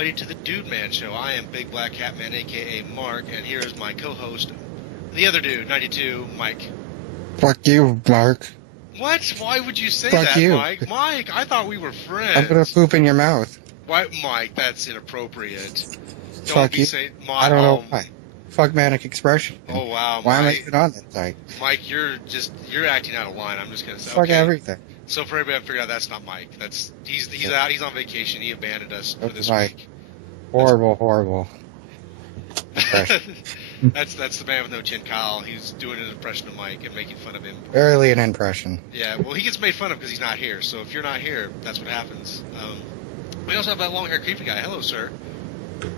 everybody, to the DudeMan Show. I am Big Black Cat Man, a.k.a. Mark, and here is my co-host, the other dude, 92, Mike. Fuck you, Mark. What? Why would you say Fuck that, you. Mike? Mike, I thought we were friends. I'm gonna poop in your mouth. Why, Mike, that's inappropriate. Don't Fuck be you. saying... I don't know why. Fuck manic expression. Oh, wow, why Mike. am I even on that site? Mike, you're acting out of line. I'm just gonna say, Fuck okay. everything. So for everybody, I figured out that's not Mike. He's out. He's on vacation. He abandoned us for this Mike. week. Horrible. That's the man with no chin, Kyle. He's doing an impression of Mike and making fun of him. Barely an impression. Yeah, well, he gets made fun of because he's not here. So if you're not here, that's what happens. We also have that long-haired creepy guy. Hello, sir.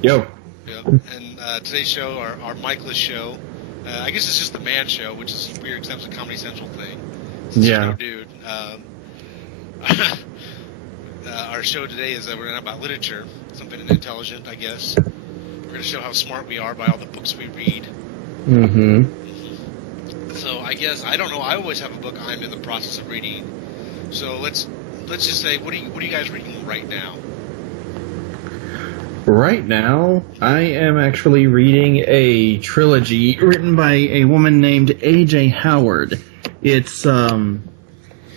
Yo. Yep. And today's show, our Mikeless show, I guess it's just the man show, which is weird because that was a Comedy Central thing. Yeah. No dude. Our show today is we're going to talk about literature, something intelligent, I guess. We're going to show how smart we are by all the books we read. Mm-hmm. So I guess, I don't know, I always have a book I'm in the process of reading. So let's just say, what are you guys reading right now? Right now, I am actually reading a trilogy written by a woman named A.J. Howard. It's, well,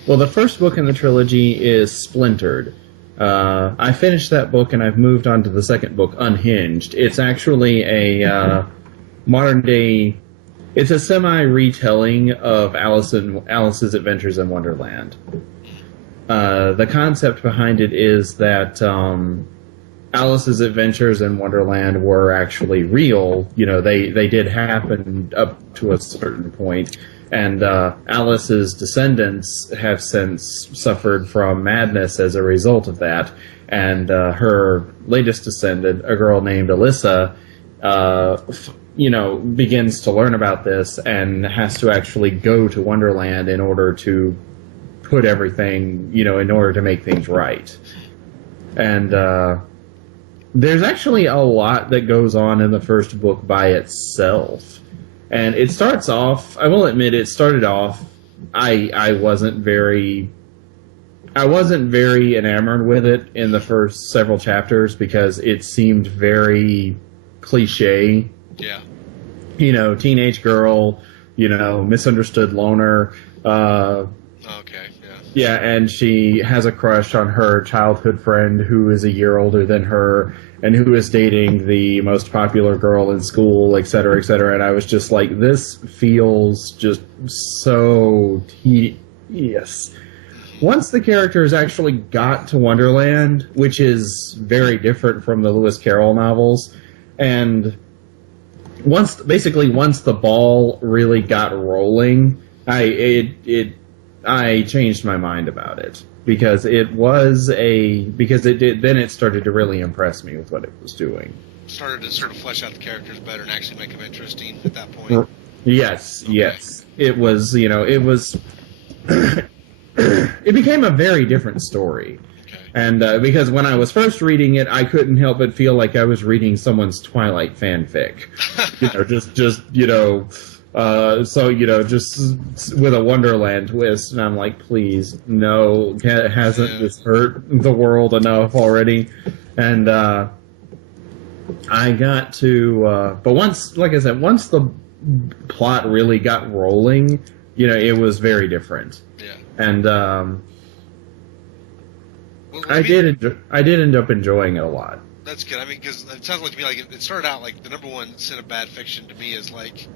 the first book in the trilogy is Splintered. I finished that book and I've moved on to the second book, Unhinged. It's actually a modern-day... It's a semi-retelling of Alice's Adventures in Wonderland. The concept behind it is that Alice's Adventures in Wonderland were actually real. You know, they did happen up to a certain point. And Alice's descendants have since suffered from madness as a result of that. And her latest descendant, a girl named Alyssa, begins to learn about this and has to actually go to Wonderland in order to put everything, in order to make things right. And there's actually a lot that goes on in the first book by itself. And it starts off, I will admit, it started off, I wasn't very enamored with it in the first several chapters because it seemed very cliche. Yeah. Teenage girl, misunderstood loner. Okay, yeah. Yeah, and she has a crush on her childhood friend who is a year older than her and who is dating the most popular girl in school, et cetera, and I was just like, this feels just so tedious. Once the characters actually got to Wonderland, which is very different from the Lewis Carroll novels, and once the ball really got rolling, I changed my mind about it because it started to really impress me with what it was doing. Started to sort of flesh out the characters better and actually make them interesting at that point. Yes, okay. Yes. It was, it became a very different story. Okay. And because when I was first reading it, I couldn't help but feel like I was reading someone's Twilight fanfic. Just with a Wonderland twist, and I'm like, please, no, hasn't this hurt the world enough already? And I got to, but once, like I said, once the plot really got rolling, it was very different. Yeah. And I did end up enjoying it a lot. That's good. I mean, because it sounds like to me like it started out like the number one sin of bad fiction to me is like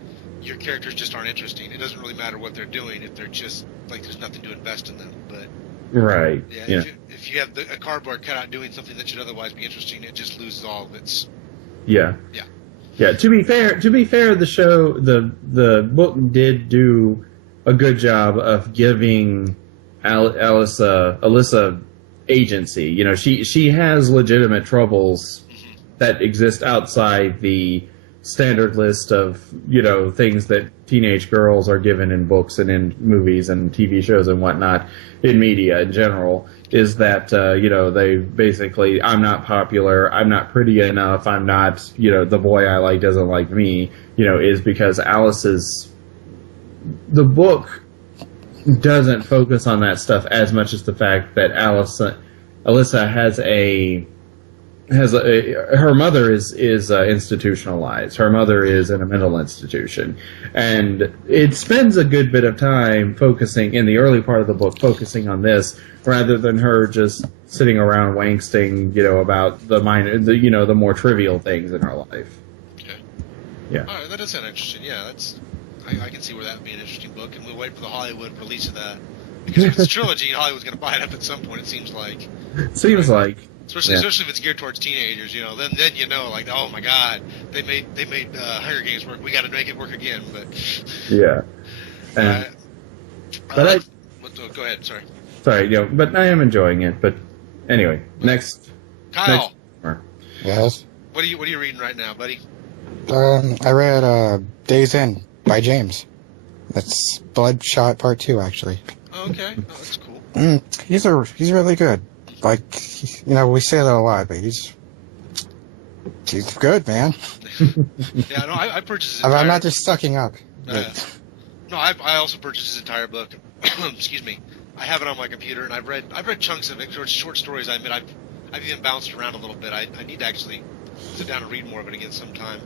your characters just aren't interesting. It doesn't really matter what they're doing if they're just like there's nothing to invest in them. But right, yeah. If you have a cardboard cutout doing something that should otherwise be interesting, it just loses all of its. Yeah. Yeah. Yeah. To be fair, the book did do a good job of giving Alyssa agency. She has legitimate troubles that exist outside the standard list of, things that teenage girls are given in books and in movies and TV shows and whatnot, in media in general, is that, they basically, I'm not popular, I'm not pretty enough, I'm not, the boy I like doesn't like me, is because the book doesn't focus on that stuff as much as the fact that Alyssa has a her mother is institutionalized. Her mother is in a mental institution, and it spends a good bit of time focusing in the early part of the book, focusing on this rather than her just sitting around wangsting, about the the more trivial things in her life. Okay. Yeah. All right, that does sound interesting. Yeah, I can see where that would be an interesting book, and we'll wait for the Hollywood release of that. Because if it's a trilogy, Hollywood's going to buy it up at some point, it seems like. Seems like. Especially if it's geared towards teenagers, then like, oh my God, they made Hunger Games work. We got to make it work again. But yeah, go ahead. Sorry. Sorry, but I am enjoying it. But anyway, next. Kyle. Yes. What are you reading right now, buddy? I read Days In by James. That's Bloodshot Part 2, actually. Oh, okay. Oh, that's cool. He's really good. Like, we say that a lot, but he's good, man. Yeah, no, I purchased his I'm not just sucking up. No, I also purchased his entire book. Excuse me. I have it on my computer, and I've read chunks of it. Short stories. I admit I've even bounced around a little bit. I need to actually sit down and read more of it again sometime.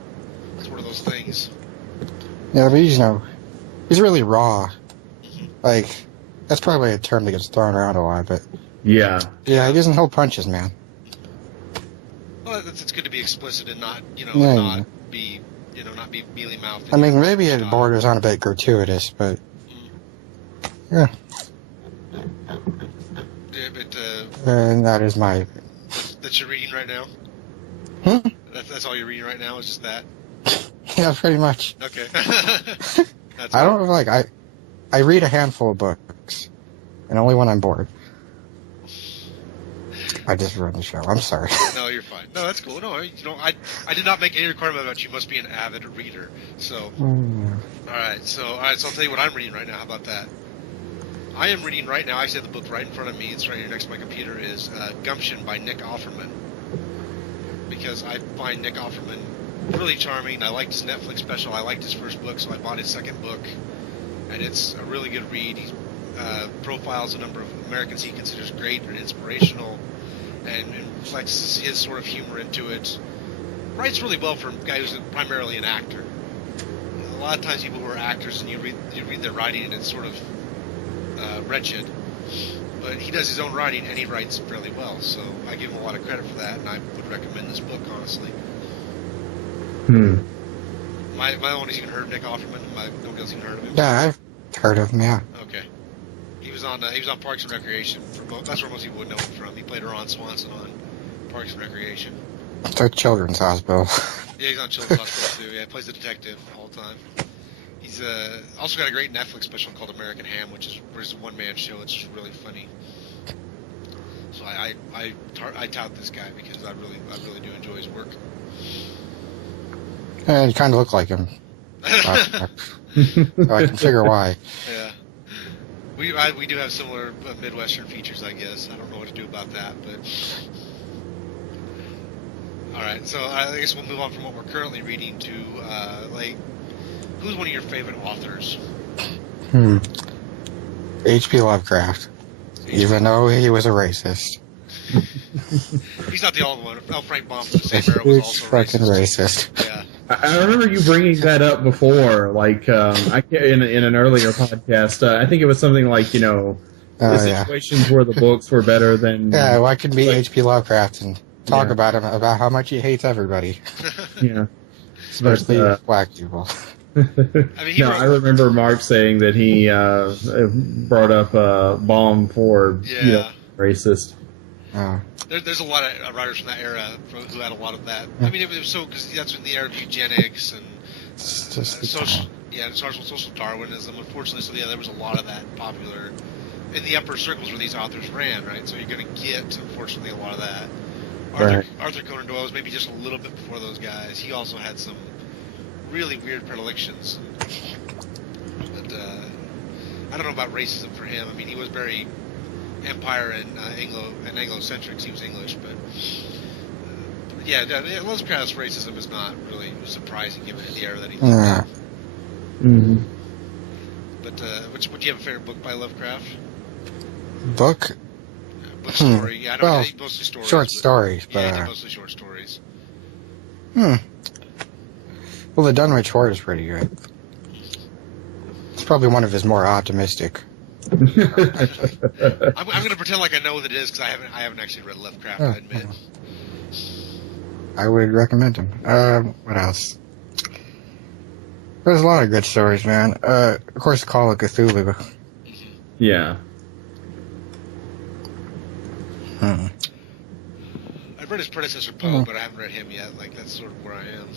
It's one of those things. Yeah, but he's really raw. Like, that's probably a term that gets thrown around a lot, but yeah, he doesn't hold punches, man. Well, it's good to be explicit and not be mealy mouthed. I mean, maybe it borders on a bit gratuitous, but yeah. Yeah, but that is my. That you're reading right now. Hmm? That's all you're reading right now is just that. Yeah, pretty much. Okay. I don't like I read a handful of books, and only when I'm bored. I just ruined the show. I'm sorry. No, you're fine. No, that's cool. No, I did not make any requirement about you must be an avid reader. So, all right. So I'll tell you what I'm reading right now. How about that? I am reading right now. I actually have the book right in front of me. It's right here next to my computer. Is Gumption by Nick Offerman. Because I find Nick Offerman really charming. I liked his Netflix special. I liked his first book, so I bought his second book, and it's a really good read. He profiles a number of Americans he considers great and inspirational, and flexes his sort of humor into it. Writes really well for a guy who's primarily an actor. A lot of times people who are actors, and you read their writing, and it's sort of wretched. But he does his own writing, and he writes fairly well. So I give him a lot of credit for that, and I would recommend this book, honestly. My own even heard of Nick Offerman. Nobody else even heard of him. Yeah, I've heard of him. Yeah. Okay. He was on Parks and Recreation. That's where most people would know him from. He played Ron Swanson on Parks and Recreation. It's a children's hospital. Yeah, he's on Children's Hospital too. Yeah, he plays the detective all the time. He's also got a great Netflix special called American Ham, which is a one-man show. It's just really funny. So I tout this guy because I really do enjoy his work. Yeah, you kind of look like him. So I can figure why. Yeah. We do have similar Midwestern features, I guess. I don't know what to do about that, but all right. So I guess we'll move on from what we're currently reading to who's one of your favorite authors? H.P. Lovecraft. Even though he was a racist. He's not the only one. Frank Baum from the same era was also fucking racist. Yeah. I remember you bringing that up before, like in an earlier podcast. I think it was something like the situations where the books were better than. Yeah, well, I could meet H.P. Lovecraft and talk about him about how much he hates everybody. Yeah, especially black people. I remember Mark saying that he brought up Baum for racist. There's a lot of writers from that era who had a lot of that. I mean, it was so because that's in the era of eugenics and social Darwinism. Unfortunately, so there was a lot of that popular in the upper circles where these authors ran, right? So you're going to get, unfortunately, a lot of that. Arthur Conan Doyle was maybe just a little bit before those guys. He also had some really weird predilections. But I don't know about racism for him. I mean, he was very Empire and Anglo-centric. He was English, but Lovecraft's racism is not really surprising given the era that he lived in. Mm-hmm. But would you have a favorite book by Lovecraft? Book? But story, yeah, I know well, mostly stories. short stories, but yeah, mostly short stories. Well, the Dunwich Horror is pretty good. It's probably one of his more optimistic. I'm going to pretend like I know what it is because I haven't actually read Lovecraft. I admit. I would recommend him. What else? There's a lot of good stories, man. Of course, Call of Cthulhu. Yeah. I've read his predecessor Poe, but I haven't read him yet. Like that's sort of where I am.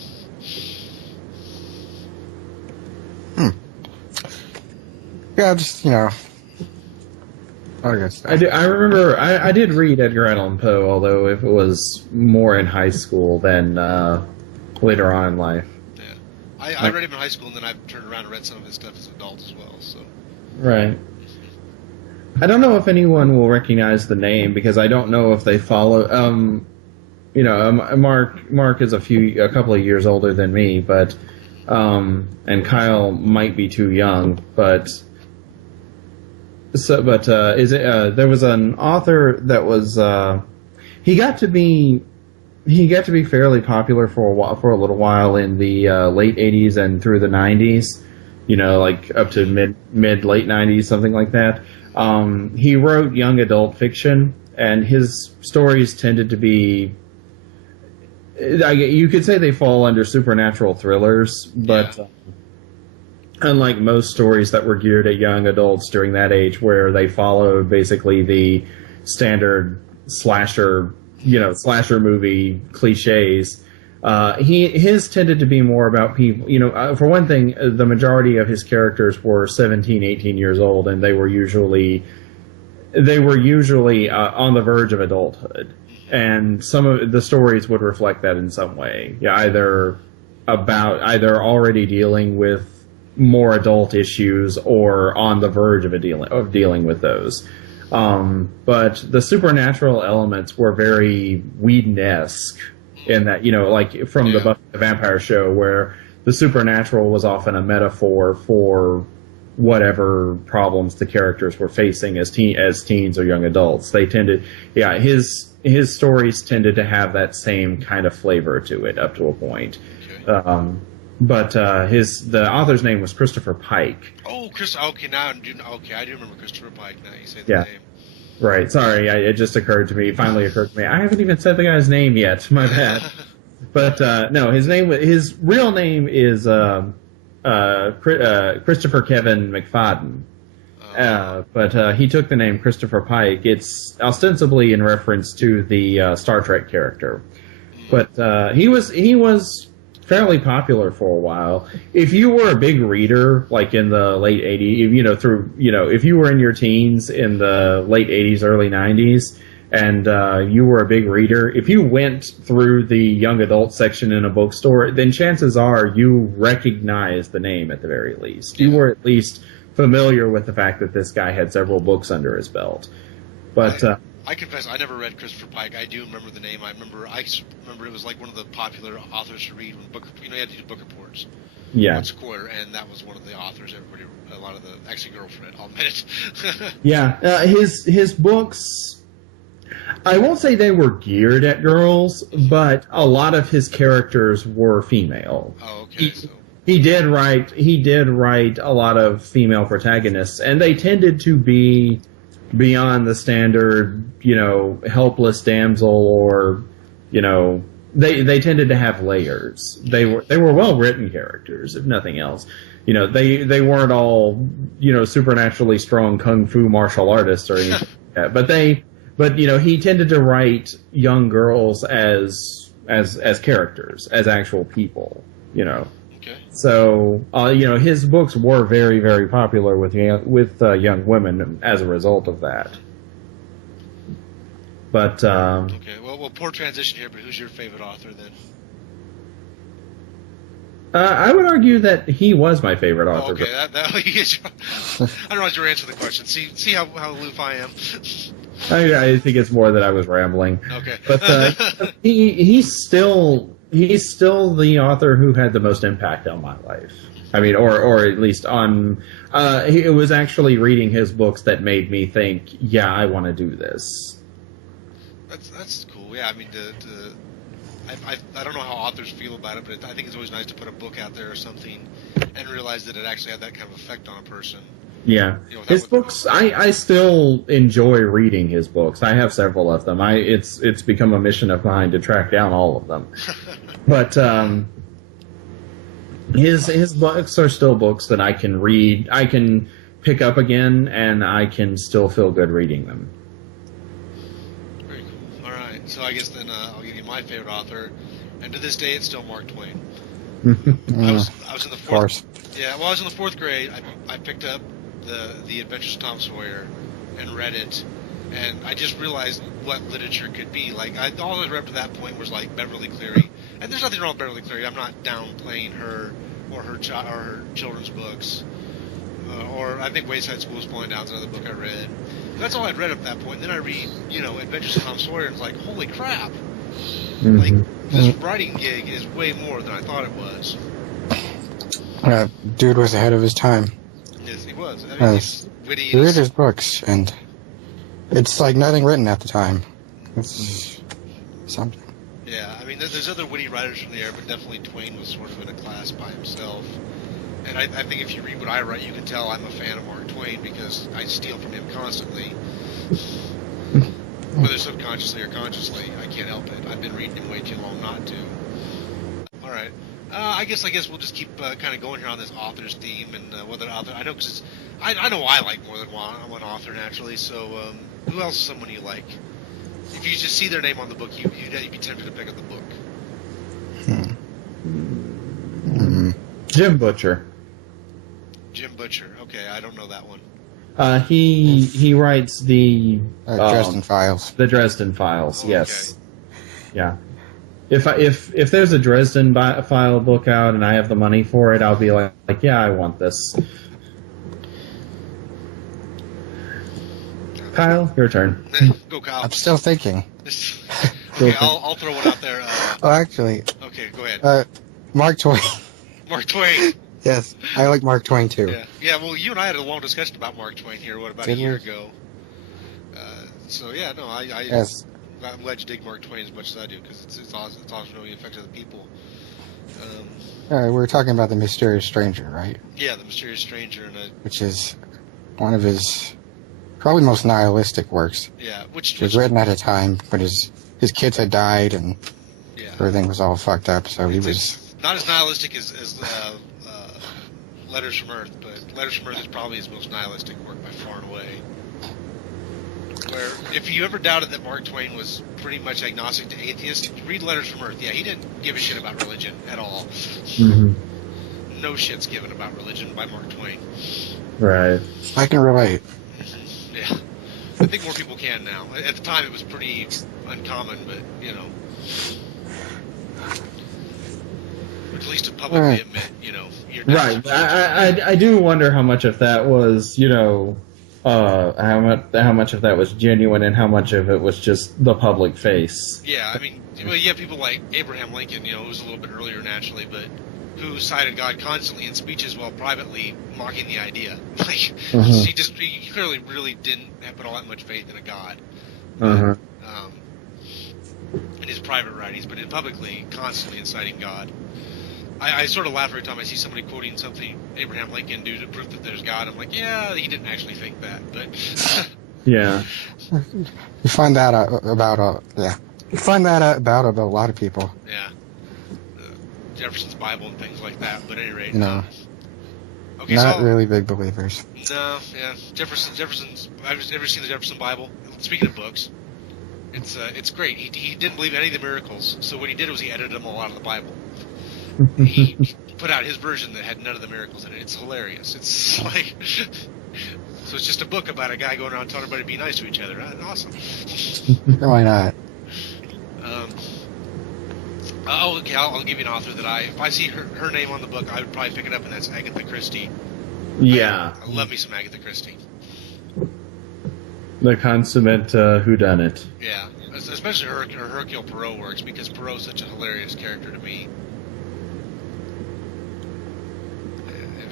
Yeah, just a lot of good stuff. I remember I did read Edgar Allan Poe, although if it was more in high school than later on in life. Yeah, I read him in high school, and then I've turned around and read some of his stuff as an adult as well. So. Right. I don't know if anyone will recognize the name because I don't know if they follow. Mark is a couple of years older than me, but and Kyle might be too young, but there was an author that was he got to be fairly popular for a little while in the late 80s and through the 90s, like up to mid late 90s, something like that. He wrote young adult fiction, and his stories tended to be, you could say they fall under supernatural thrillers, but unlike most stories that were geared at young adults during that age, where they followed basically the standard slasher movie cliches, his tended to be more about people. For one thing, the majority of his characters were 17, 18 years old, and they were usually on the verge of adulthood. And some of the stories would reflect that in some way. Yeah, either already dealing with more adult issues or on the verge of dealing with those. But the supernatural elements were very Whedon-esque in that, like from the Buffy the Vampire show, where the supernatural was often a metaphor for whatever problems the characters were facing as teens or young adults. They tended, his stories tended to have that same kind of flavor to it up to a point. Okay. But the author's name was Christopher Pike. Oh, okay, I do remember Christopher Pike now you say the name. Right, sorry, it just finally occurred to me. I haven't even said the guy's name yet, my bad. But, no, his real name is Christopher Kevin McFadden. But he took the name Christopher Pike. It's ostensibly in reference to the Star Trek character. But he was fairly popular for a while. If you were a big reader, like in the late 80s, if you were in your teens in the late 80s, early 90s, and you were a big reader, if you went through the young adult section in a bookstore, then chances are you recognized the name at the very least. You were at least familiar with the fact that this guy had several books under his belt. But I confess, I never read Christopher Pike. I do remember the name. I remember it was like one of the popular authors to read when you had to do book reports. Yeah. Once a quarter, and that was one of the authors. A lot of the girls read. I'll admit it. Yeah, his books, I won't say they were geared at girls, but a lot of his characters were female. Oh, okay. He did write a lot of female protagonists, and they tended to be beyond the standard, helpless damsel, or, they tended to have layers. They were well written characters, if nothing else. They weren't all, supernaturally strong kung fu martial artists or anything like that. But he tended to write young girls as characters, as actual people, Okay. So, his books were very, very popular with young women as a result of that. But okay, well, poor transition here. But who's your favorite author then? I would argue that he was my favorite author. Okay, I don't know how to answer the question. See how aloof I am. I think it's more that I was rambling. Okay, but he's still the author who had the most impact on my life. I mean, or at least on. It was actually reading his books that made me think, yeah, I want to do this. That's cool. Yeah, I mean, I don't know how authors feel about it, but I think it's always nice to put a book out there or something and realize that it actually had that kind of effect on a person. Yeah. You know, His books, I still enjoy reading his books. I have several of them. It's become a mission of mine to track down all of them. But his books are still books that I can read. I can pick up again, and I can still feel good reading them. Very cool. All right. So I guess then I'll give you my favorite author, and to this day it's still Mark Twain. I was in the fourth. Of course. Yeah. Well, I was in the fourth grade. I picked up the Adventures of Tom Sawyer and read it, and I just realized what literature could be. Like all I read up to that point was like Beverly Cleary, and there's nothing wrong with Beverly Cleary. I'm not downplaying her or her children's books. Or I think Wayside School is Falling Down is another book I read. That's all I'd read up to that point. And then I read, Adventures of Tom Sawyer, and it's like, holy crap! Mm-hmm. Like this writing gig is way more than I thought it was. Dude was ahead of his time. Yes, he was. I mean, he's witty. You read his books, and it's like nothing written at the time. It's something. Yeah, I mean, there's other witty writers from the era, but definitely Twain was sort of in a class by himself. And I think if you read what I write, you can tell I'm a fan of Mark Twain because I steal from him constantly. Whether subconsciously or consciously, I can't help it. I've been reading him way too long not to. All right. I guess we'll just keep kind of going here on this author's theme and whether author. I know because I know I like more than one author naturally. So who else is someone you like? If you just see their name on the book, you'd be tempted to pick up the book. Jim Butcher. Jim Butcher. Okay, I don't know that one. He writes the Dresden Files. The Dresden Files. Oh, yes. Okay. Yeah. If there's a Dresden file book out and I have the money for it, I'll be like yeah, I want this. Kyle, your turn. Go, Kyle. I'm still thinking. Okay, I'll throw one out there. Actually. Okay, go ahead. Mark Twain. Mark Twain. Yes, I like Mark Twain too. Yeah. Well, you and I had a long discussion about Mark Twain here. About a year ago? So yeah, no, Yes. I'm glad you dig Mark Twain as much as I do because it's awesome. It's awesome knowing the effect of the people. We were talking about The Mysterious Stranger, right? Yeah, The Mysterious Stranger, which is one of his probably most nihilistic works. Yeah, which was written at a time when his kids had died and everything was all fucked up. So he was not as nihilistic as Letters from Earth, but Letters from Earth is probably his most nihilistic work by far and away. Where, if you ever doubted that Mark Twain was pretty much agnostic to atheist, read Letters from Earth. Yeah, he didn't give a shit about religion at all. Mm-hmm. No shit's given about religion by Mark Twain. Right. I can relate. Yeah. I think more people can now. At the time, it was pretty uncommon, but, at least to publicly admit, you're right. I do wonder how much of that was, how much of that was genuine and how much of it was just the public face. Yeah, I mean, you have people like Abraham Lincoln, who was a little bit earlier naturally, but who cited God constantly in speeches while privately mocking the idea. Like, he clearly really didn't put all that much faith in a God. In his private writings, but publicly constantly inciting God. I sort of laugh every time I see somebody quoting something Abraham Lincoln do to prove that there's God. I'm like, yeah, he didn't actually think that, but yeah. You find that about You find that about a lot of people. Yeah. Jefferson's Bible and things like that, but at any rate, okay, not really big believers. No, yeah, Jefferson's. I've ever seen the Jefferson Bible. Speaking of books, it's great. He didn't believe any of the miracles, so what he did was he edited them all out of the Bible. He put out his version that had none of the miracles in it. It's hilarious. It's like, so it's just a book about a guy going around telling everybody to be nice to each other. Awesome. Why not? Okay, I'll give you an author that if I see her name on the book, I would probably pick it up, and that's Agatha Christie. Yeah. I love me some Agatha Christie. The consummate whodunit. Yeah, especially her Hercule Poirot works, because Poirot's such a hilarious character to me.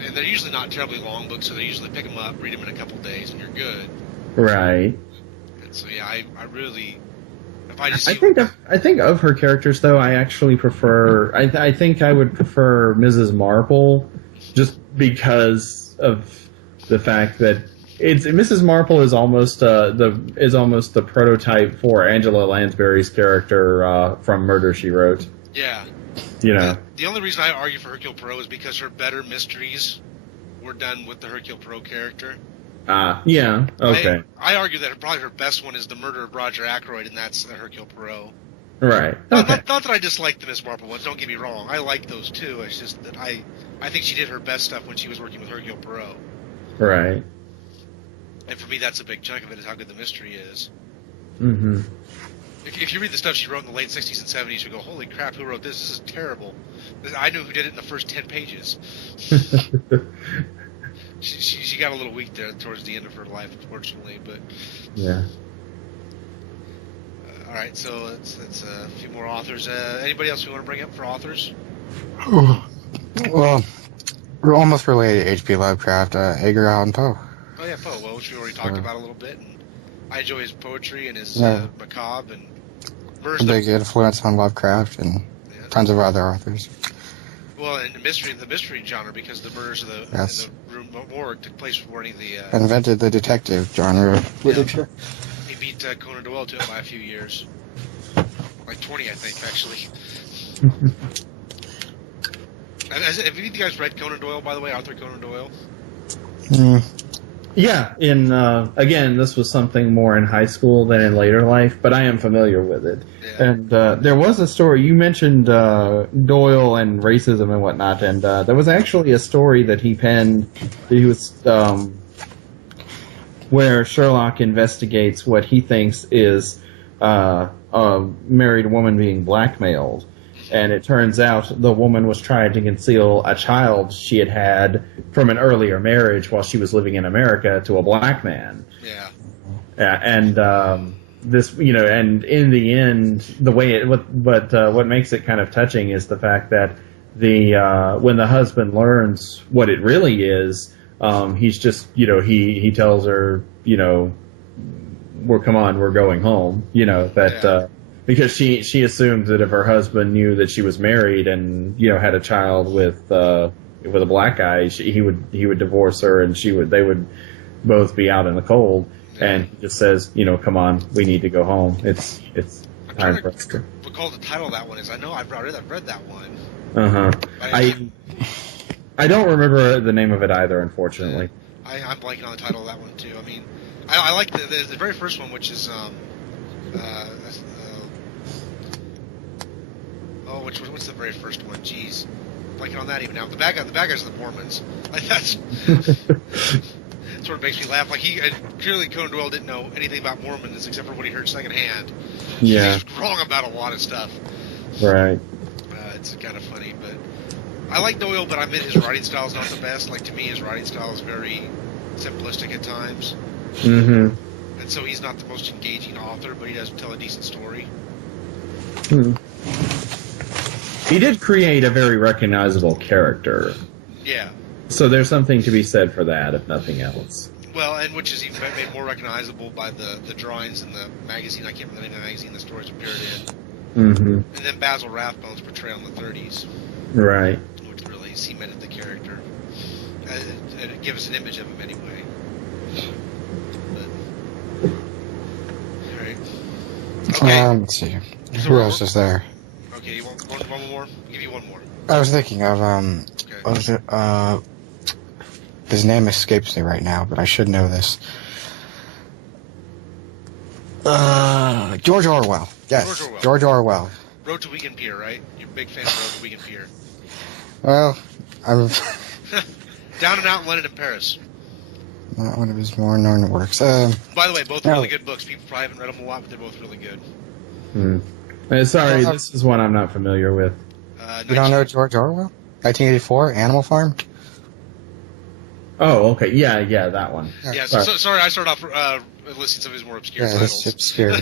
And they're usually not terribly long books, so they usually pick them up, read them in a couple days, and you're good. Right. And so, yeah, I really I think of her characters though, I actually prefer. I think I would prefer Mrs. Marple, just because of the fact that Mrs. Marple is almost the prototype for Angela Lansbury's character from Murder, She Wrote. Yeah. You know. The only reason I argue for Hercule Poirot is because her better mysteries were done with the Hercule Poirot character. Yeah, okay. I argue that probably her best one is The Murder of Roger Ackroyd, and that's Hercule Poirot. Right. Not, Okay. not that I dislike the Miss Marple ones, don't get me wrong. I like those too. It's just that I think she did her best stuff when she was working with Hercule Poirot. Right. And for me, that's a big chunk of it, is how good the mystery is. Mm-hmm. If you read the stuff she wrote in the late 60s and 70s, you go, holy crap, who wrote this? This is terrible. I knew who did it in the first 10 pages. She got a little weak there towards the end of her life, unfortunately, but... Yeah. All right, so that's a few more authors. Anybody else we want to bring up for authors? Well, we're almost related to H.P. Lovecraft, Edgar Allan Poe. Oh yeah, Poe. Well, which we already talked about a little bit, and I enjoy his poetry and his macabre and a big influence on Lovecraft and tons of other authors. Well, and the mystery genre, because the murders of in the room morgue took place before any of the... invented the detective genre of literature. He beat Conan Doyle to it by a few years. Like 20, I think, actually. Have you guys read Conan Doyle, by the way? Arthur Conan Doyle? Yeah, again, this was something more in high school than in later life, but I am familiar with it. Yeah. And there was a story, you mentioned Doyle and racism and whatnot, and there was actually a story that he penned, that he was, where Sherlock investigates what he thinks is a married woman being blackmailed. And it turns out the woman was trying to conceal a child she had had from an earlier marriage while she was living in America to a black man. Yeah. And this, and in the end, the way what makes it kind of touching is the fact that when the husband learns what it really is, he's just, he tells her, we're going home, because she assumed that if her husband knew that she was married and had a child with a black guy, he would divorce her and they would both be out in the cold. And he just says, come on, we need to go home. It's time for us to recall the title of that one is. I know I've read that one. I don't remember the name of it either, unfortunately. I'm blanking on the title of that one too. I mean, I like the very first one, which is what's the very first one? Jeez, blanking on that even now. The bad guys are the Mormons. Like that's sort of makes me laugh. Like clearly Conan Doyle didn't know anything about Mormons except for what he heard secondhand. Yeah, he's wrong about a lot of stuff. Right. It's kind of funny, but I like Doyle, but I admit his writing style is not the best. Like to me, his writing style is very simplistic at times. Mm-hmm. And so he's not the most engaging author, but he does tell a decent story. Hmm. He did create a very recognizable character. Yeah. So there's something to be said for that, if nothing else. Well, and which is even made more recognizable by the drawings in the magazine. I can't remember the name of the magazine the stories appeared in. Mm-hmm. And then Basil Rathbone's portrayal in the 30s. Right. Which really cemented the character. And it gives us an image of him anyway. But, all right. Okay. Let's see. Who else is there? Okay, you want one more? I'll give you one more. I was thinking of, what was it? His name escapes me right now, but I should know this. George Orwell. Yes, George Orwell. Road to Wigan Pier, right? You're a big fan of Road to Wigan Pier. Well, I'm... Down and Out in London and Paris. Not one of his more known works. By the way, both really good books. People probably haven't read them a lot, but they're both really good. Sorry, this is one I'm not familiar with. You don't know George Orwell? 1984, Animal Farm? Oh, okay. Yeah, that one. Yeah, sorry, I started off listing some of his more obscure titles. Obscure.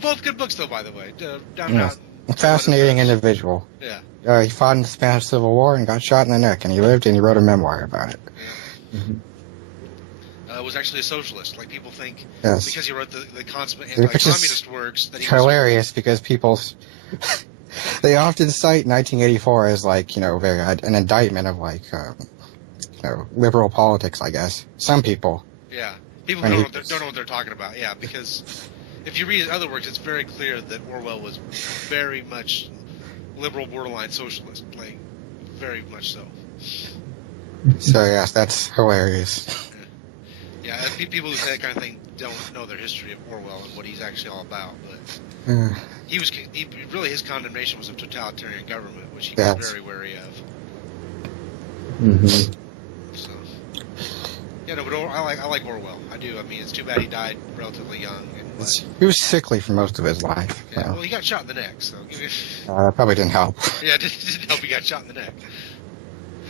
Both good books, though, by the way. Down and Out. A fascinating individual. Yeah. He fought in the Spanish Civil War and got shot in the neck, and he lived and he wrote a memoir about it. Yeah. was actually a socialist. Like, people think yes. because he wrote the consummate anti-communist works that he was hilarious because people they often cite 1984 as like, you know, an indictment of like you know, liberal politics, I guess. Some people. Yeah. People don't know what they're talking about. Yeah, because if you read his other works, it's very clear that Orwell was very much liberal, borderline socialist. Like, very much so. So yes, that's hilarious. Yeah, people who say that kind of thing don't know their history of Orwell and what he's actually all about. But really his condemnation was of totalitarian government, which he was very wary of. Mm-hmm. So, yeah, no, but I like Orwell. I do. I mean, it's too bad he died relatively young. He was sickly for most of his life. Yeah, so. well, he got shot in the neck, so that probably didn't help. Yeah, it didn't help. He got shot in the neck.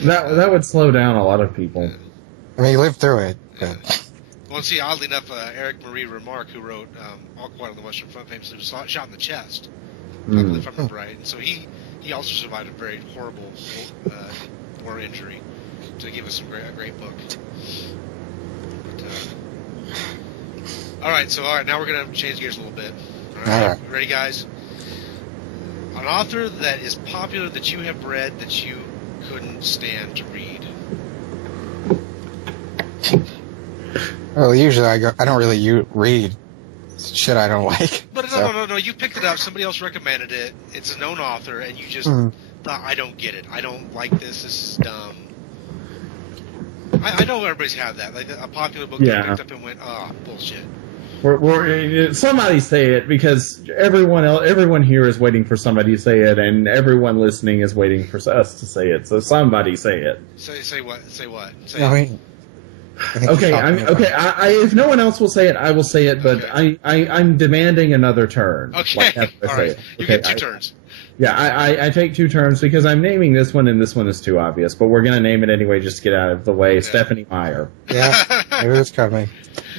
That would slow down a lot of people. Yeah. I mean, he lived through it. But... Yeah. Well, see, oddly enough, Eric Marie Remarque, who wrote All Quiet on the Western Front, famously was shot in the chest. I believe, if I remember right. And so he also survived a very horrible war injury to give us a great book. But, all right, now we're going to change gears a little bit. All right. Ready, guys? An author that is popular that you have read that you couldn't stand to read. Well, usually I don't really read shit I don't like. But no, you picked it up. Somebody else recommended it. It's a known author, and you just thought, I don't get it. I don't like this. This is dumb. I know everybody's had that. Like a popular book you picked up and went, oh, bullshit. Somebody say it, because everyone here is waiting for somebody to say it, and everyone listening is waiting for us to say it. So somebody say it. Say what? Say what? Okay, if no one else will say it, I will say it, but okay. I'm demanding another turn. Okay, all right. You get 2 turns. Yeah, I take 2 turns because I'm naming this one, and this one is too obvious, but we're going to name it anyway just to get out of the way. Yeah. Stephanie Meyer. Yeah, it was coming.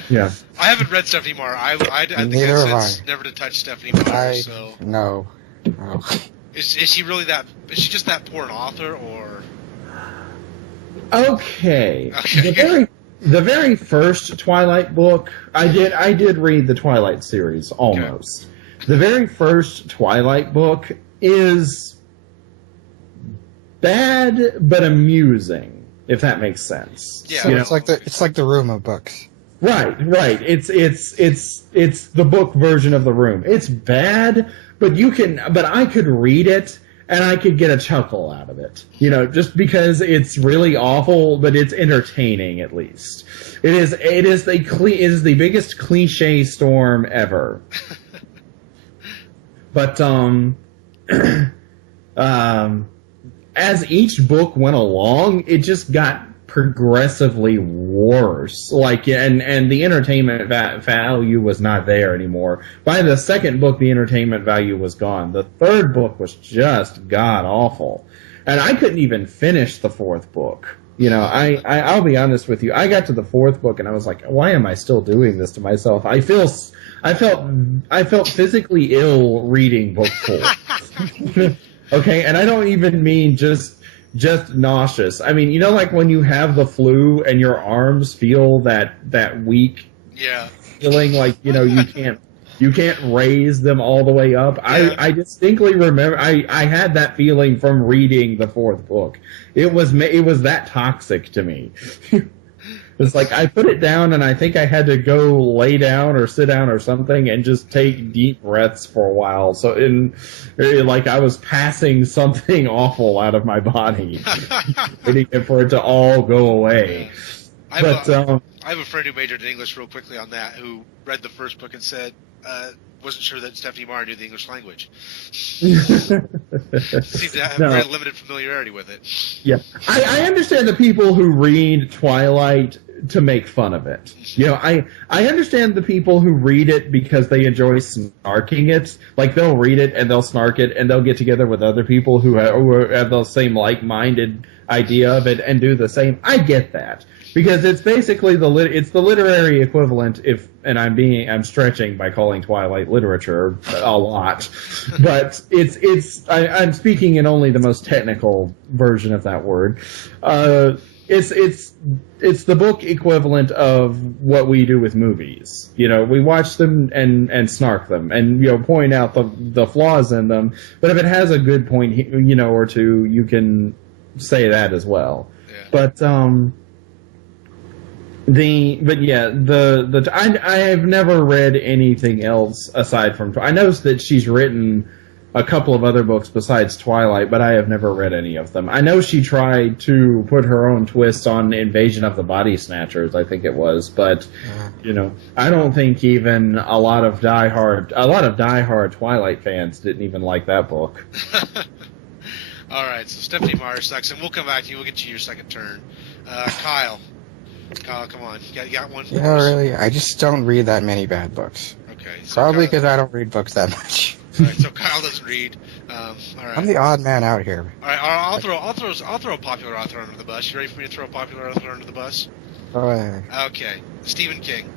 Yeah. I haven't read Stephanie Meyer. I think it's never to touch Stephanie Meyer. No. Is she really that? Is she just that poor an author, or? Okay. The very first Twilight book, I did read the Twilight series almost. Okay. The very first Twilight book is bad but amusing, if that makes sense. Yeah, so it's like the Room of books. Right. It's the book version of The Room. It's bad, but I could read it and I could get a chuckle out of it. You know, just because it's really awful, but it's entertaining at least. It is the biggest cliche storm ever. But as each book went along, it just got progressively worse. Like, and the entertainment value was not there anymore. By the second book, the entertainment value was gone. The third book was just god awful, and I couldn't even finish the 4th book. You know, I'll be honest with you. I got to the 4th book and I was like, why am I still doing this to myself? I felt physically ill reading book 4. Okay, and I don't even mean just nauseous. I mean, you know, like when you have the flu and your arms feel that weak feeling, like, you know, you can't raise them all the way up. Yeah. I distinctly remember I had that feeling from reading the 4th book. It was that toxic to me. It's like I put it down and I think I had to go lay down or sit down or something and just take deep breaths for a while. So like I was passing something awful out of my body, waiting for it to all go away. I have a friend who majored in English real quickly on that, who read the first book and said wasn't sure that Stephanie Meyer knew the English language. Seemed to have very limited familiarity with it. Yeah, I understand the people who read Twilight to make fun of it. You know, I understand the people who read it because they enjoy snarking it. Like, they'll read it and they'll snark it and they'll get together with other people who have the same like-minded idea of it and do the same. I get that. Because it's basically the literary equivalent, and I'm stretching by calling Twilight literature a lot, but I'm speaking in only the most technical version of that word. It's the book equivalent of what we do with movies. We watch them and snark them and point out the flaws in them. But if it has a good point, or two, you can say that as well. Yeah. But I have never read anything else aside from. I noticed that she's written a couple of other books besides Twilight, but I have never read any of them. I know she tried to put her own twist on Invasion of the Body Snatchers, I think it was, but I don't think even a lot of diehard Twilight fans didn't even like that book. All right, so Stephanie Meyer sucks, and we'll come back to you. We'll get you your second turn. Kyle, come on. You got one for us? Really. I just don't read that many bad books. Okay. So probably because I don't read books that much. All right, so Kyle doesn't read. All right. I'm the odd man out here. All right, I'll throw a popular author under the bus. You ready for me to throw a popular author under the bus? Okay, Stephen King.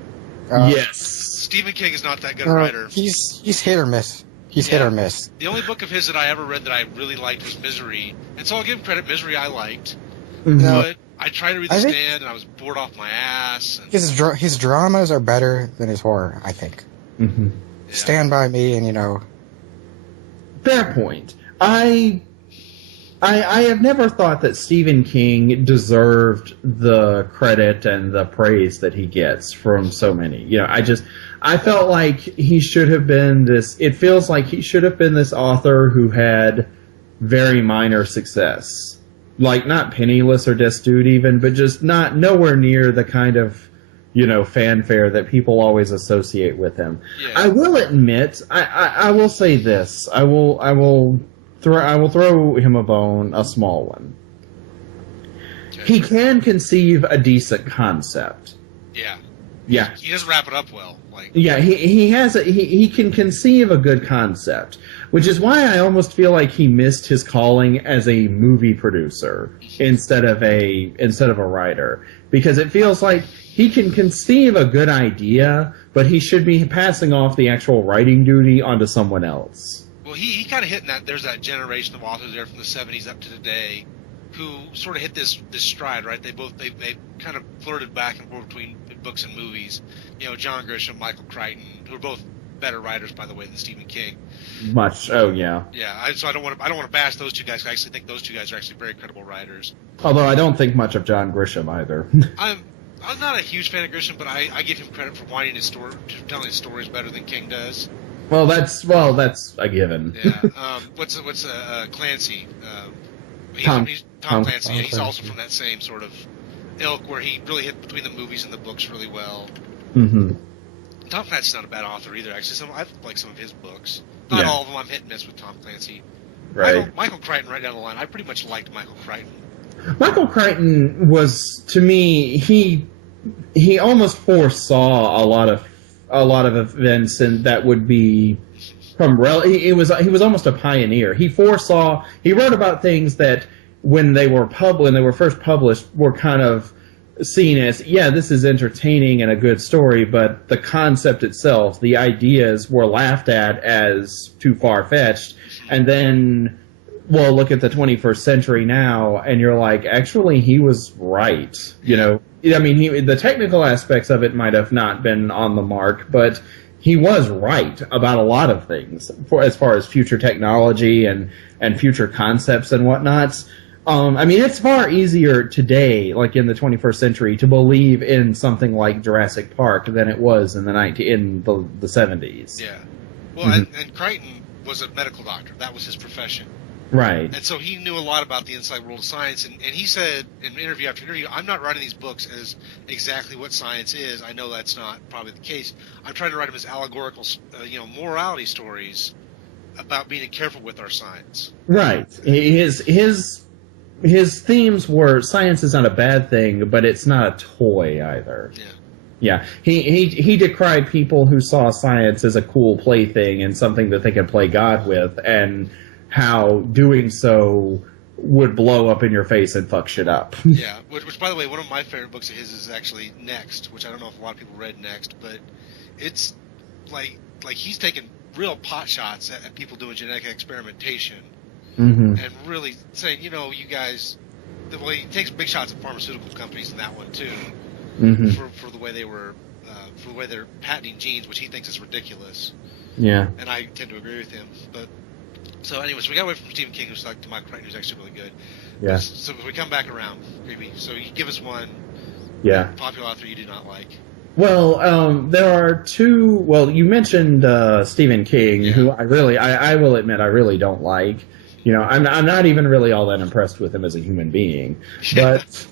Yes. Stephen King is not that good a writer. He's hit or miss. He's hit or miss. The only book of his that I ever read that I really liked was Misery, and so I'll give him credit. Misery I liked, but I tried to read The Stand, and I was bored off my ass. And his dramas are better than his horror, I think. Mm-hmm. Yeah. Stand By Me, and Fair point. I have never thought that Stephen King deserved the credit and the praise that he gets from so many. I felt like he should have been this. It feels like he should have been this author who had very minor success. Like, not penniless or destitute even, but just nowhere near the kind of, fanfare that people always associate with him. Yeah. I will admit, I will say this. I will throw him a bone, a small one. Okay. He can conceive a decent concept. Yeah. Yeah. He doesn't wrap it up well. Yeah, he can conceive a good concept, which is why I almost feel like he missed his calling as a movie producer instead of a writer, because it feels like he can conceive a good idea, but he should be passing off the actual writing duty onto someone else. Well, he kind of hit in that. There's that generation of authors there from the 70s up to today who sort of hit this stride, right? They kind of flirted back and forth between books and movies. John Grisham, Michael Crichton, who are both better writers, by the way, than Stephen King. Much. Oh, yeah. Yeah. So I don't want to bash those two guys. I actually think those two guys are actually very credible writers. Although I don't think much of John Grisham either. I'm not a huge fan of Grisham, but I give him credit for telling his stories better than King does. Well, that's a given. Yeah. What's Clancy? Tom Clancy. Yeah, he's also from that same sort of ilk where he really hit between the movies and the books really well. Mm-hmm. Tom Clancy's not a bad author either. Actually, I like some of his books. Not all of them. I'm hit and miss with Tom Clancy. Right. Michael Crichton, right down the line. I pretty much liked Michael Crichton. Michael Crichton was, to me, he almost foresaw a lot of events, and that would be from he was almost a pioneer. He wrote about things that when they were first published were kind of seen as, this is entertaining and a good story, but the concept itself, the ideas were laughed at as too far-fetched. And then, look at the 21st century now, and you're like, actually, he was right. The technical aspects of it might have not been on the mark, but he was right about a lot of things as far as future technology and future concepts and whatnot. It's far easier today, like in the 21st century, to believe in something like Jurassic Park than it was in the 70s. Yeah. Well, and Crichton was a medical doctor. That was his profession. Right. And so he knew a lot about the inside world of science. And he said in interview after interview, I'm not writing these books as exactly what science is. I know that's not probably the case. I'm trying to write them as allegorical, morality stories about being careful with our science. Right. His themes were science is not a bad thing, but it's not a toy either. Yeah. Yeah. He decried people who saw science as a cool plaything and something that they could play God with, and how doing so would blow up in your face and fuck shit up. Yeah, which by the way, one of my favorite books of his is actually Next, which I don't know if a lot of people read Next, but it's like he's taking real pot shots at people doing genetic experimentation, and really saying, you guys, well, he takes big shots at pharmaceutical companies in that one too, for the way they're patenting genes, which he thinks is ridiculous. Yeah, and I tend to agree with him. But so, anyways, we got away from Stephen King, who's like to Michael Crichton, who's actually really good. Yeah. So we come back around, maybe. So you give us one. Yeah. Popular author you do not like. Well, there are two. Well, you mentioned Stephen King, who I will admit I really don't like. I'm not even really all that impressed with him as a human being. But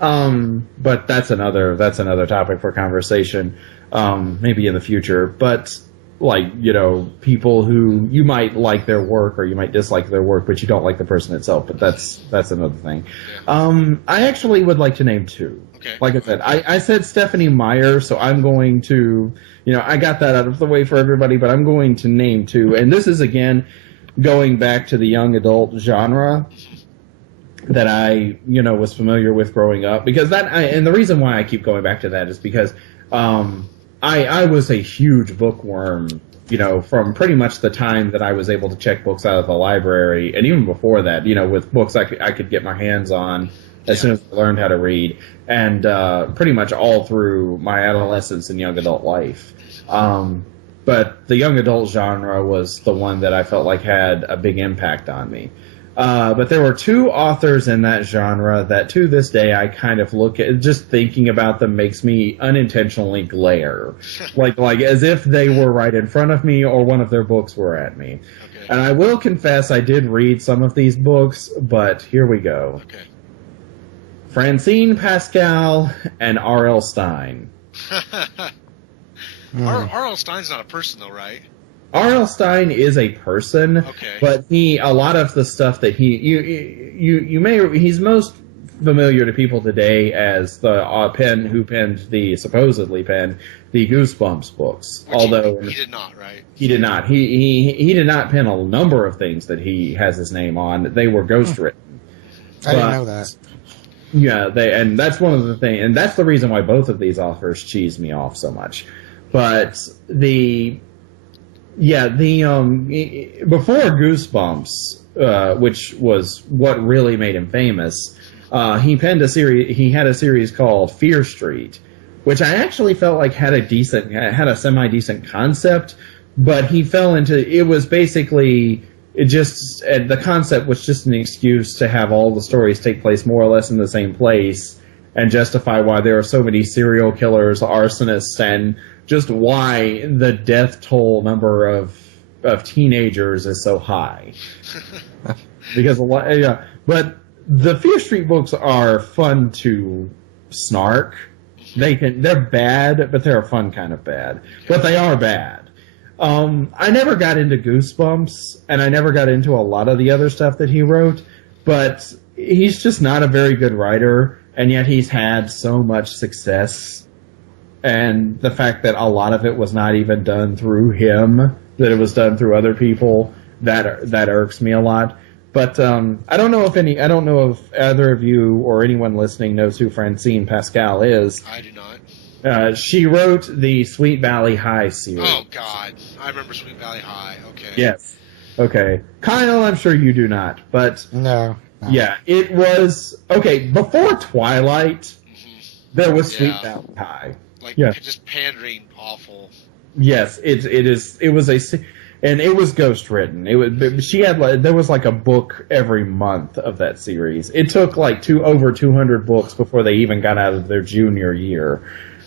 that's another topic for conversation, maybe in the future. But people who you might like their work or you might dislike their work, but you don't like the person itself. But that's another thing. Yeah. I actually would like to name two. Okay. Like I said, I said Stephanie Meyer, so I'm going to, I got that out of the way for everybody, but I'm going to name two. And this is, again, going back to the young adult genre that I, was familiar with growing up. Because and the reason why I keep going back to that is because I was a huge bookworm, from pretty much the time that I was able to check books out of the library. And even before that, with books I could get my hands on as soon as I learned how to read, and pretty much all through my adolescence and young adult life. But the young adult genre was the one that I felt like had a big impact on me. But there were two authors in that genre that to this day I kind of look at, just thinking about them makes me unintentionally glare. like as if they were right in front of me or one of their books were at me. Okay. And I will confess I did read some of these books, but here we go. Okay. Francine Pascal and R.L. Stine. R.L. Stine's not a person, though, right? R.L. Stine is a person, but a lot of the stuff that he's most familiar to people today as the supposedly penned the Goosebumps books. Which although he did not, right? He did not. He did not pen a number of things that he has his name on. They were ghostwritten. I didn't know that. Yeah, and that's one of the things, and that's the reason why both of these authors cheese me off so much. But before Goosebumps, which was what really made him famous, he penned a series. He had a series called Fear Street, which I actually felt like had a semi-decent concept, but he fell into it was basically. The concept was just an excuse to have all the stories take place more or less in the same place and justify why there are so many serial killers, arsonists, and just why the death toll number of teenagers is so high. Because but the Fear Street books are fun to snark. They're bad, but they're a fun kind of bad. But they are bad. I never got into Goosebumps, and I never got into a lot of the other stuff that he wrote, but he's just not a very good writer, and yet he's had so much success, and the fact that a lot of it was not even done through him, that it was done through other people, that irks me a lot. But I don't know if either of you or anyone listening knows who Francine Pascal is. I do not. She wrote the Sweet Valley High series. Oh, God. I remember Sweet Valley High. Okay. Yes. Okay. Kyle, I'm sure you do not, but... No. Yeah, it was... Okay, before Twilight, there was Sweet Valley High. Just pandering awful. Yes, it was a... And it was ghostwritten. There was like a book every month of that series. It took like over 200 books before they even got out of their junior year.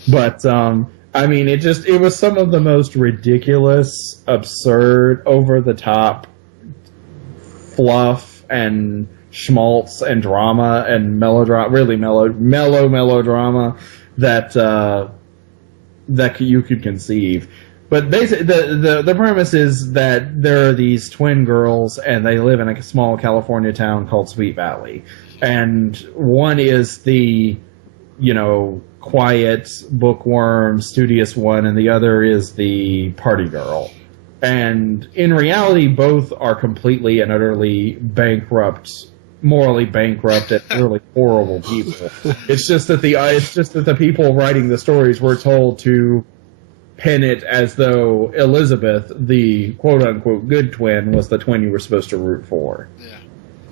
But, it was some of the most ridiculous, absurd, over-the-top fluff and schmaltz and drama and melodrama, really melodrama that you could conceive. But basically, the premise is that there are these twin girls, and they live in a small California town called Sweet Valley. And one is the, quiet, bookworm, studious one, and the other is the party girl. And in reality, both are completely and utterly bankrupt morally bankrupt and really horrible people. It's just that the people writing the stories were told to pen it as though Elizabeth, the quote unquote good twin, was the twin you were supposed to root for.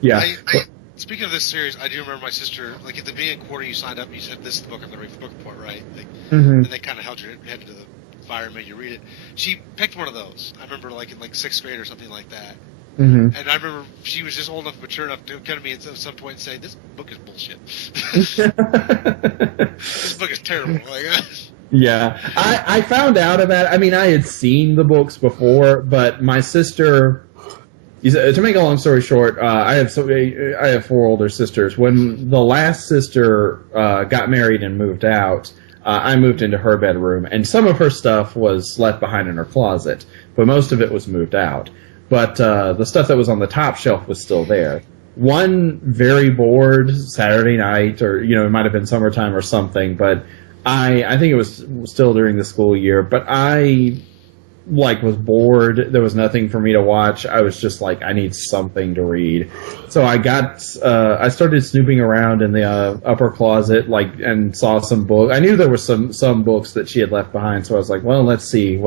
Yeah. Speaking of this series, I do remember my sister, like at the beginning quarter you signed up, you said, this is the book I'm going to read the book report, right? Like, and they kind of held your head to the fire and made you read it. She picked one of those. I remember like in like 6th grade or something like that. And I remember she was just old enough, mature enough to come to me at some point and say, this book is bullshit. This book is terrible. Like, yeah. I found out about it. I mean, I had seen the books before, but my sister... To make a long story short, I have 4 older sisters. When the last sister got married and moved out, I moved into her bedroom, and some of her stuff was left behind in her closet, but most of it was moved out. But the stuff that was on the top shelf was still there. One very bored Saturday night, or it might have been summertime or something, but I think it was still during the school year, but I was bored. There was nothing for me to watch. I was just like, I need something to read. So I started snooping around in the upper closet, and saw some books. I knew there were some books that she had left behind, so I was like, well, let's see.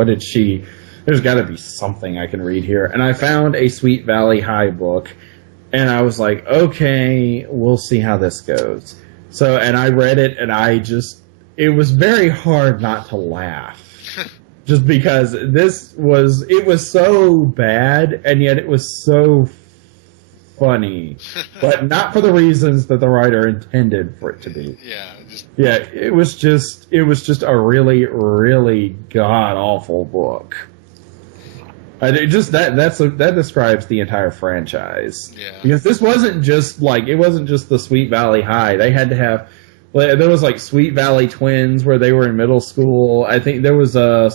There's got to be something I can read here. And I found a Sweet Valley High book, and I was like, okay, we'll see how this goes. So, and I read it, and it was very hard not to laugh. Just because it was so bad, and yet it was so funny, but not for the reasons that the writer intended for it to be. It was just a really, really god awful book. That describes the entire franchise. Yeah. Because this wasn't just the Sweet Valley High. They had to have. There was Sweet Valley Twins where they were in middle school. I think there was a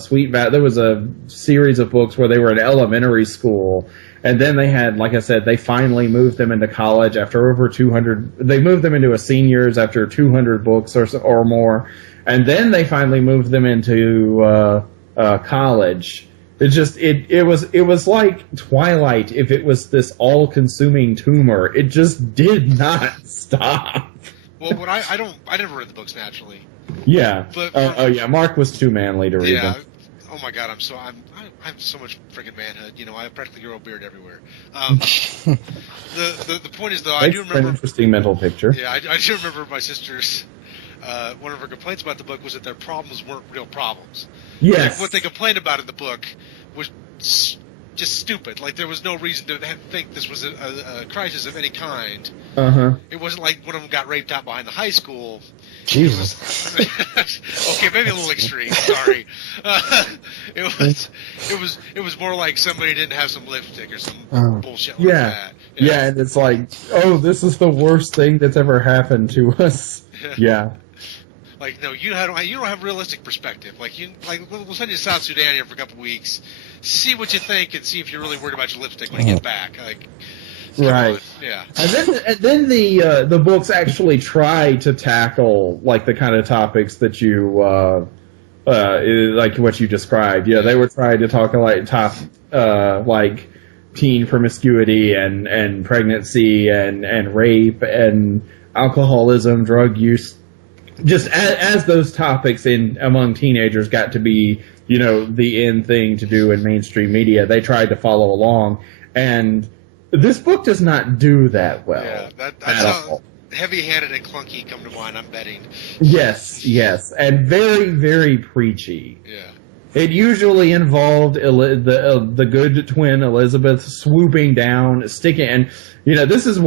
series of books where they were in elementary school, and then they had, like I said, they finally moved them into college after over 200. They moved them into a seniors after 200 books or more, and then they finally moved them into college. It was like Twilight if it was this all-consuming tumor. It just did not stop. Well, I never read the books naturally. Yeah. But Mark was too manly to read them. Oh my God, I have so much freaking manhood. I practically grow a beard everywhere. The point is though, I do remember an interesting mental picture. Yeah, I do remember my sister's. One of her complaints about the book was that their problems weren't real problems. Yes. What they complained about in the book was just stupid. There was no reason to think this was a crisis of any kind. It wasn't like one of them got raped out behind the high school. Jesus. Okay, maybe a little extreme. Sorry. It was more like somebody didn't have some lipstick or some bullshit like that. Yeah, and it's like, this is the worst thing that's ever happened to us. Yeah. No, you don't have realistic perspective. We'll send you to South Sudan here for a couple of weeks, see what you think, and see if you're really worried about your lipstick when you get back. Right. Yeah. And then the books actually try to tackle the kind of topics that you what you described. Yeah, they were trying to talk teen promiscuity and pregnancy and rape and alcoholism, drug use. Just as those topics among teenagers got to be, the in thing to do in mainstream media, they tried to follow along, and this book does not do that well. Yeah, that's heavy-handed and clunky come to mind, I'm betting. Yes, and very, very preachy. Yeah. It usually involved the good twin Elizabeth swooping down, sticking, and this is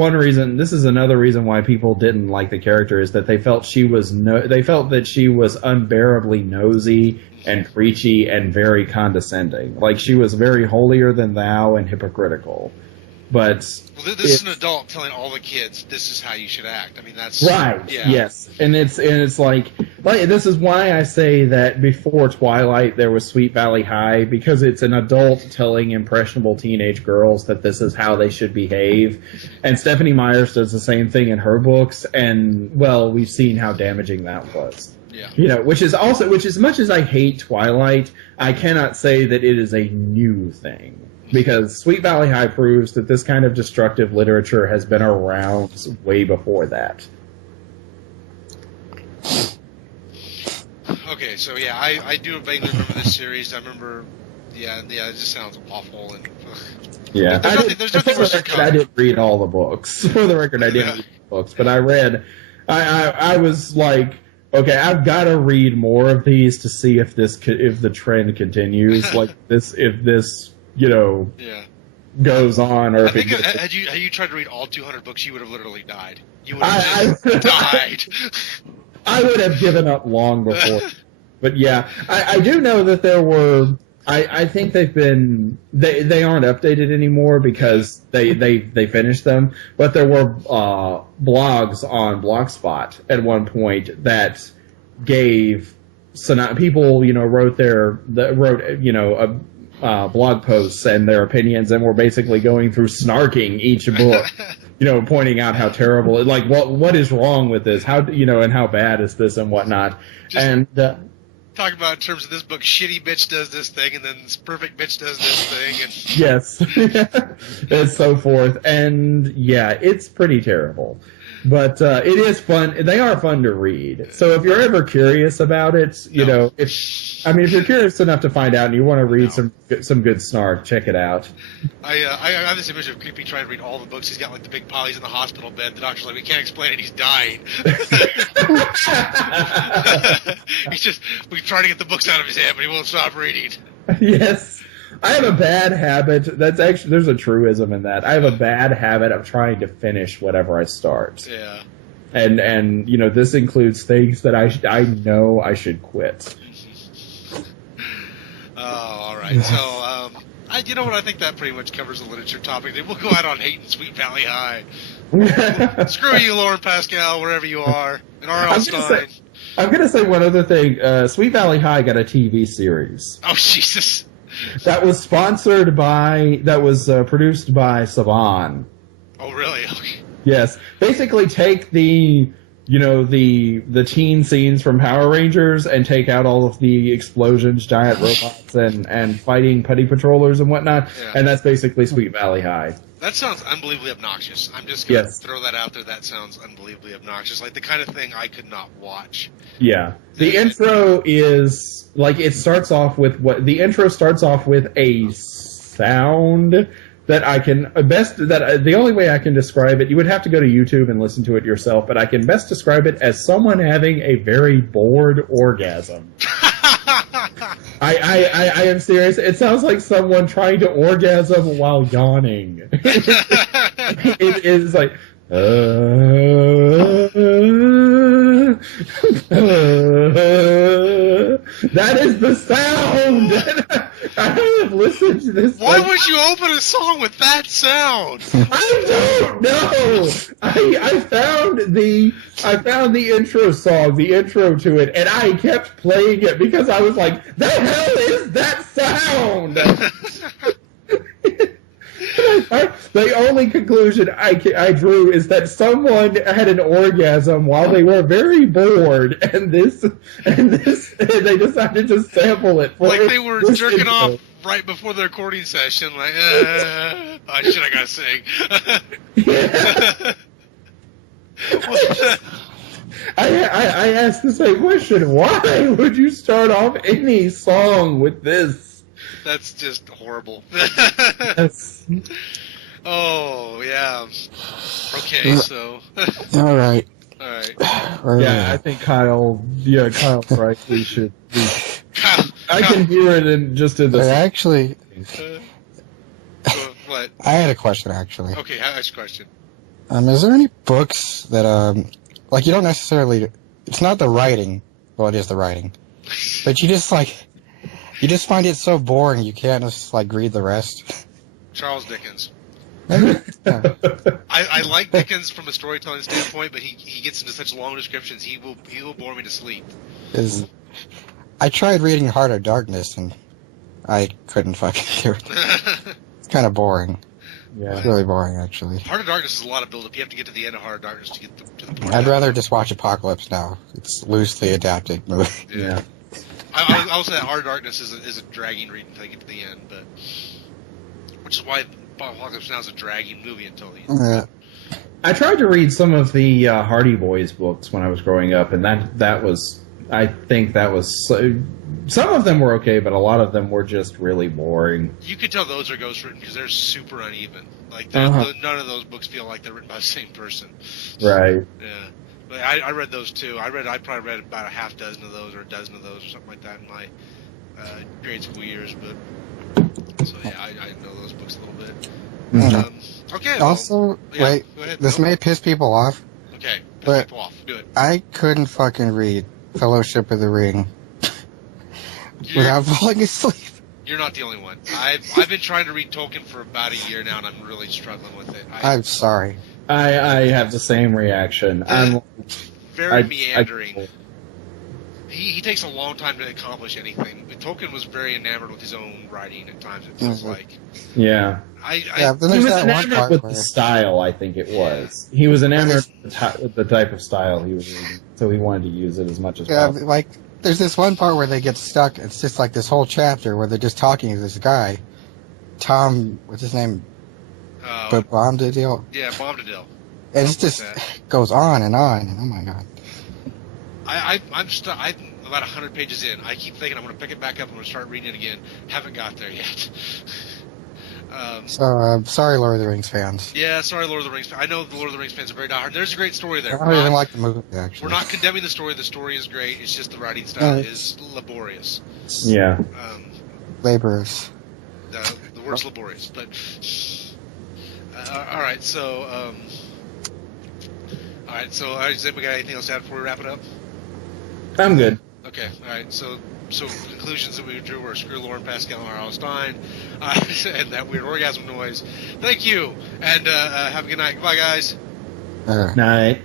another reason why people didn't like the character, is that they felt that she was unbearably nosy and preachy and very condescending. She was very holier than thou and hypocritical. But this is an adult telling all the kids this is how you should act. I mean, that's right. Yeah. Yes, and it's like this is why I say that before Twilight there was Sweet Valley High, because it's an adult telling impressionable teenage girls that this is how they should behave, and Stephanie Myers does the same thing in her books, and we've seen how damaging that was. Yeah. Which is as much as I hate Twilight, I cannot say that it is a new thing. Because Sweet Valley High proves that this kind of destructive literature has been around way before that. Okay, so yeah, I do vaguely remember this series. I remember, it just sounds awful. And yeah, there's nothing worse than I didn't read all the books. For the record, I didn't read the books, but I read. I was like, okay, I've got to read more of these to see if the trend continues. Like if this goes on, or I think had you tried to read all 200 books, you would have literally died. You would have died. I would have given up long before. But yeah, I do know that there were. I think they aren't updated anymore because they finished them. But there were blogs on Blogspot at one point that gave people wrote blog posts and their opinions, and were basically going through snarking each book. Pointing out how terrible, like what is wrong with this, how and how bad is this and whatnot. And talk about in terms of this book, shitty bitch does this thing, and then this perfect bitch does this thing, and yes, and so forth. And yeah, it's pretty terrible, but it is fun. They are fun to read. So if you're ever curious about it, if you're curious enough to find out and you want to read some good snark, check it out. I have this image of Creepy trying to read all the books. He's got like the big pile. He's in the hospital bed. The doctor's like, we can't explain it. He's dying. We try to get the books out of his head, but he won't stop reading. Yes. I have a bad habit. There's a truism in that. I have a bad habit of trying to finish whatever I start. Yeah. And this includes things that I know I should quit. Oh, all right. So, you know what? I think that pretty much covers the literature topic. We'll go out on hating Sweet Valley High. Screw you, Lauren Pascal, wherever you are, and R.L. Stein. I'm going to say one other thing. Sweet Valley High got a TV series. Oh, Jesus. That was produced by Saban. Oh, really? Okay. Yes. Basically take the teen scenes from Power Rangers and take out all of the explosions, giant robots, and fighting putty patrollers and whatnot, and that's basically Sweet Valley High. That sounds unbelievably obnoxious. I'm just going to throw that out there. That sounds unbelievably obnoxious. Like the kind of thing I could not watch. Yeah. The intro is, the intro starts off with a sound that I can the only way I can describe it, you would have to go to YouTube and listen to it yourself, but I can best describe it as someone having a very bored orgasm. I am serious. It sounds like someone trying to orgasm while yawning. It is like, that is the sound. I have listened to this. Why would you open a song with that sound? I don't know. I found the intro song, the intro to it, and I kept playing it because I was like, the hell is that sound? The only conclusion I drew is that someone had an orgasm while they were very bored, and they decided to sample it. Like they were jerking off right before the recording session. Like, I gotta sing. Yeah. I asked the same question. Why would you start off any song with this? That's just horrible. Yes. Oh, yeah. Okay, so. All right. Yeah, I think Kyle's right. We should. I can hear it in the. Actually. What? I had a question, actually. Okay, ask a question. Is there any books that, you don't necessarily. It's not the writing. Well, it is the writing. But you just find it so boring you can't just, read the rest? Charles Dickens. Yeah. I like Dickens from a storytelling standpoint, but he gets into such long descriptions, he will bore me to sleep. I tried reading Heart of Darkness, and I couldn't fucking do it. It's kind of boring. Yeah. It's really boring, actually. Heart of Darkness is a lot of build-up. You have to get to the end of Heart of Darkness to get to the point. I'd rather just watch Apocalypse Now. It's loosely adapted movie. Yeah. I will say that Heart of Darkness is a dragging read until you get to the end, but which is why Apocalypse Now is a dragging movie until the end. Yeah. I tried to read some of the Hardy Boys books when I was growing up, and that was, I think that was, some of them were okay, but a lot of them were just really boring. You could tell those are ghostwritten because they're super uneven. Like, none of those books feel like they're written by the same person. Right. Yeah. But I read those too. I probably read about a half dozen of those or a dozen of those or something like that in my grade school years. But so yeah, I know those books a little bit. Mm-hmm. Okay. Well, Also, yeah, wait, go ahead. this may piss people off. Okay. But people off. Do it. I couldn't fucking read Fellowship of the Ring without falling asleep. You're not the only one. I've been trying to read Tolkien for about a year now, and I'm really struggling with it. I'm sorry. I have the same reaction. I'm very meandering. He takes a long time to accomplish anything. Tolkien was very enamored with his own writing at times, it feels like. Yeah. Then he there's was that one enamored part with where, the style, I think it was. He was enamored with the type of style he was reading, so he wanted to use it as much as possible. like, there's this one part where they get stuck. It's just like this whole chapter where they're just talking to this guy, Tom, what's his name? Bombadil. Yeah, Bombadil. And it just goes on, and oh my god. I'm about 100 pages in. I keep thinking I'm going to pick it back up. I'm going to start reading it again. Haven't got there yet. Sorry, Lord of the Rings fans. Yeah, sorry, Lord of the Rings fans. I know the Lord of the Rings fans are very diehard. There's a great story there. I don't even like the movie, actually. We're not condemning the story. The story is great. It's just the writing style is laborious. Yeah. Laborious. The word's laborious, but... all right, so... does anybody got anything else to add before we wrap it up? I'm good. Okay, all right. So conclusions that we drew were screw Lauren Pascal and R.L. Stein, and that weird orgasm noise. Thank you, and have a good night. Goodbye, guys. Night.